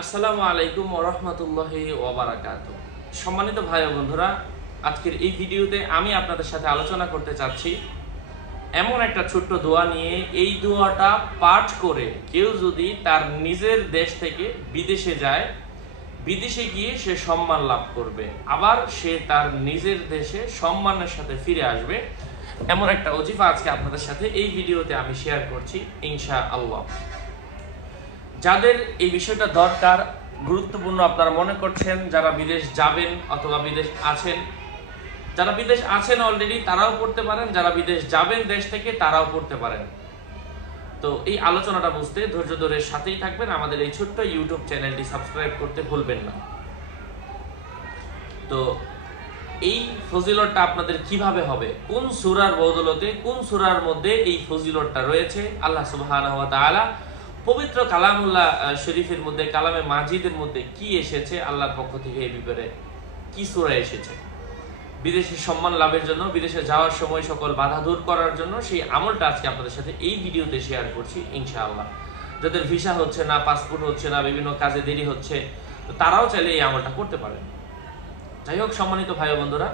আসসালামু আলাইকুম ওয়া রাহমাতুল্লাহি ওয়া বারাকাতুহু। সম্মানিত ভাই ও বন্ধুরা, আজকের এই ভিডিওতে আমি আপনাদের সাথে আলোচনা করতে চাচ্ছি এমন একটা ছোট্ট দোয়া নিয়ে। এই দোয়াটা পাঠ করে কেউ যদি তার নিজের দেশ থেকে বিদেশে যায়, বিদেশে গিয়ে সে সম্মান লাভ করবে, আবার সে তার নিজের দেশে সম্মানের সাথে ফিরে আসবে। এমন একটা ওজিফা আজকে আপনাদের সাথে এই ভিডিওতে আমি শেয়ার করছি ইনশাআল্লাহ। যাদের এই বিষয়টা দরকার, গুরুত্বপূর্ণ আপনারা মনে করছেন, যারা বিদেশ যাবেন অথবা বিদেশ আছেন, যারা বিদেশ আছেন অলরেডি তারাও পড়তে পারেন, যারা বিদেশ যাবেন দেশ থেকে তারাও পড়তে পারেন। তো এই আলোচনাটা বুঝতে ধৈর্য ধরে সাথেই থাকবেন। আমাদের এই ছোট্ট ইউটিউব চ্যানেলটি সাবস্ক্রাইব করতে ভুলবেন না। তো এই ফজিলতটা আপনাদের কিভাবে হবে, কোন সূরার বদৌলতে, কোন সূরার মধ্যে এই ফজিলতটা রয়েছে, আল্লাহ সুবহানাহু ওয়া তাআলা পবিত্র কালামুল্লাহ শরীফের মধ্যে, কালামে মাজিদের মধ্যে কি এসেছে, আল্লাহর পক্ষ থেকে এই ব্যাপারে কি সূরা এসেছে, বিদেশে সম্মান লাভের জন্য, বিদেশে যাওয়ার সময় সকল বাধা দূর করার জন্য, সেই আমলটা আজকে আপনাদের সাথে এই ভিডিওতে শেয়ার করছি ইনশাআল্লাহ। যাদের ভিসা হচ্ছে না, পাসপোর্ট হচ্ছে না, বিভিন্ন কাজে দেরি হচ্ছে, তো তারাও চাইলে এই আমলটা করতে পারেন। যাই হোক, সম্মানিত ভাই ও বন্ধুরা,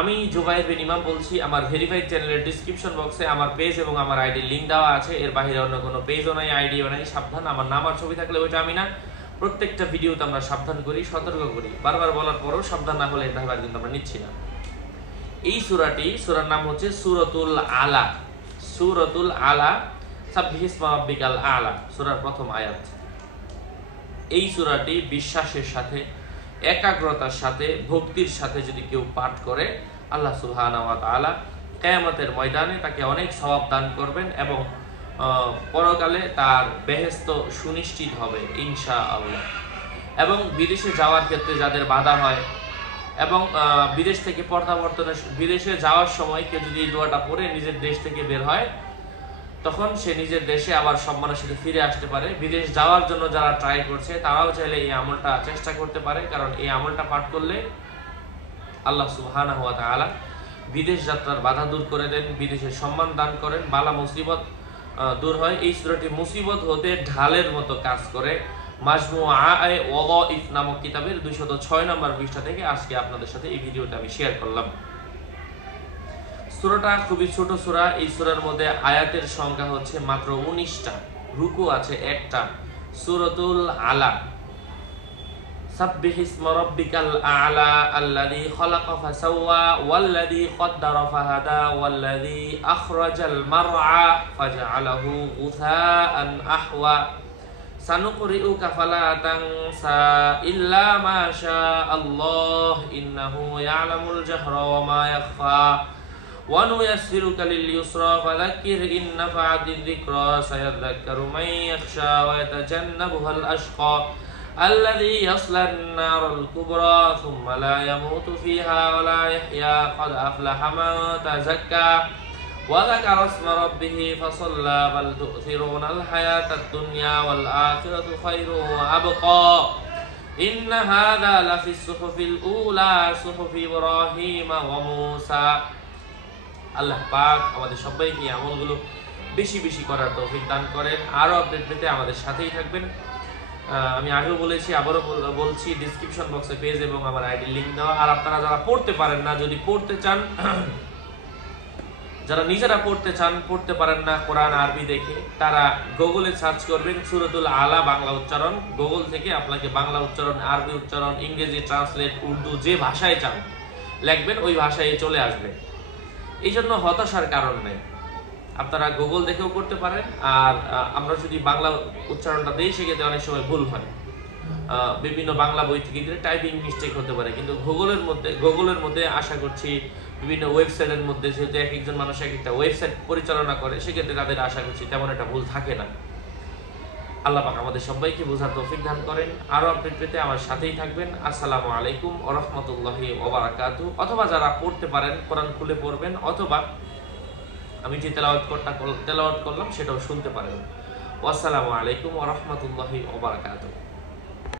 আমি জুবাইর বিন ইমাম বলছি। আমার ভেরিফাইড চ্যানেলের ডিসক্রিপশন বক্সে আমার পেজ এবং আমার আইডির লিঙ্ক দেওয়া আছে। এর বাইরে অন্য কোনো পেজও নাই, আইডিও নাই। সাবধান, আমার নাম আর ছবি থাকলে ওইটা আমি না। প্রত্যেকটা ভিডিওতে আমরা সাবধান করি, সতর্ক করি। বারবার বলার পরও সাবধান না হলে এটা কিন্তু আমরা নিচ্ছি না। এই সূরার নাম হচ্ছে সূরাতুল আলা। সূরাতুল আলা, সাব্বিহিসমা রাব্বিকাল আলা, সূরার প্রথম আয়াত। এই সূরাটি বিশ্বাসের সাথে, একাগ্রতার সাথে, ভক্তির সাথে যদি কেউ পাঠ করে, আল্লাহ সুবহানাহু ওয়া তাআলা কিয়ামতের ময়দানে তাকে অনেক সওয়াব দান করবেন এবং পরকালে তার বেহেশত সুনিশ্চিত হবে ইনশাআল্লাহ। এবং বিদেশে যাওয়ার ক্ষেত্রে যাদের বাধা হয় এবং বিদেশ থেকে প্রত্যাবর্তনের, বিদেশে যাওয়ার সময় কেউ যদি এই দোয়াটা পড়ে নিজের দেশ থেকে বের হয়, তখন সে নিজের দেশে আবার সম্মানের সাথে ফিরে আসতে পারে। বিদেশ যাওয়ার জন্য যারা ট্রাই করছে তারাও চাইলে এই আমলটা চেষ্টা করতে পারে, কারণ এই আমলটা পাঠ করলে আল্লাহ সুবহানাহু ওয়া তাআলা বিদেশ যাত্রার বাধা দূর করে দেন, বিদেশের সম্মান দান করেন, বালা মুসিবত দূর হয়। এই সূরাটি মুসিবত হতে ঢালের মতো কাজ করে। মাজমুআয়ে ওয়াদাইফ নামক কিতাবের 206 নম্বর পৃষ্ঠা থেকে আজকে আপনাদের সাথে এই ভিডিওটা আমি শেয়ার করলাম। সূরাটা খুবই ছোট সূরা। এই সূরার মধ্যে আয়াতের সংখ্যা হচ্ছে মাত্র 19টা, রুকু আছে একটা। সূরাতুল আলা। সাব্বিহিসমা রাব্বিকাল আ'লা আল্লাযী খালাকা ফাসাওয়া ওয়াল্লাযী কদ্দারা ফাহাদা ওয়াল্লাযী আখরাজাল মারআ ফাজআলাহু গুসাআন আহওয়া সানুকরিউকা ফালা তানসা ইল্লা মা শাআল্লাহ ইন্নাহু ইয়ালামুল জাহরা ওয়া মা ইয়াখফা وَنُيَسِّرُكَ لِلْيُسْرَى فَذَكِّرْ إِن نَّفَعَتِ الذِّكْرَى سَيَذَّكَّرُ مَن يَخْشَىٰ وَيَتَجَنَّبُهَا الْأَشْقَى الَّذِي يَصْلَى النَّارَ الْكُبْرَىٰ ثُمَّ لَا يَمُوتُ فِيهَا وَلَا يَحْيَىٰ قَدْ أَفْلَحَ مَن تَزَكَّىٰ وَذَكَرَ اسْمَ رَبِّهِ فَصَلَّىٰ بَلْ تُؤْثِرُونَ الْحَيَاةَ الدُّنْيَا وَالْآخِرَةُ خَيْرٌ وَأَبْقَىٰ إِنَّ هَٰذَا لَفِي الصُّحُفِ الْأُولَىٰ صُحُفِ إِبْرَاهِيمَ وَمُوسَىٰ। আল্লাহ পাক আমাদের সবাইকে আমলগুলো বেশি বেশি করার তৌফিক দান করেন। আরও আপডেট পেতে আমাদের সাথেই থাকবেন। আমি আগেও বলেছি, আবারও বলছি, ডিসক্রিপশন বক্সে পেজ এবং আমার আইডি লিঙ্ক দেওয়া। আর আপনারা যারা পড়তে পারেন না, যদি পড়তে চান, যারা নিজেরা পড়তে চান, পড়তে পারেন না কোরআন আরবি দেখে, তারা গুগলে সার্চ করবেন সূরাতুল আলা বাংলা উচ্চারণ। গুগল থেকে আপনাকে বাংলা উচ্চারণ, আরবি উচ্চারণ, ইংরেজি ট্রান্সলেট, উর্দু, যে ভাষায় চান লিখবেন, ওই ভাষায় চলে আসবে। এই জন্য হতাশার কারণ নেই, আপনারা গুগল দেখেও করতে পারেন। আর আমরা যদি বাংলা উচ্চারণটা দিই, সেক্ষেত্রে অনেক সময় ভুল হয়। বিভিন্ন বাংলা বই থেকে টাইপিং মিস্টেক হতে পারে, কিন্তু গুগলের মধ্যে আশা করছি বিভিন্ন ওয়েবসাইটের মধ্যে, যেহেতু এক একজন মানুষ এক একটা ওয়েবসাইট পরিচালনা করে, সেক্ষেত্রে তাদের আশা করছি তেমন একটা ভুল থাকে না। আল্লাহ পাক আমাদের সবাইকে বোঝার তৌফিক দান করেন। আরো আপডেট পেতে আমার সাথেই থাকবেন। আসসালামু আলাইকুম ওয়া রাহমাতুল্লাহি ওয়া বারাকাতুহু। অথবা যারা পড়তে পারেন কোরআন খুলে পড়বেন, অথবা আমি যে তেলাওয়াত করলাম সেটাও শুনতে পারেন। আসসালামু আলাইকুম ওয়া রাহমাতুল্লাহি ওয়া বারাকাতুহু।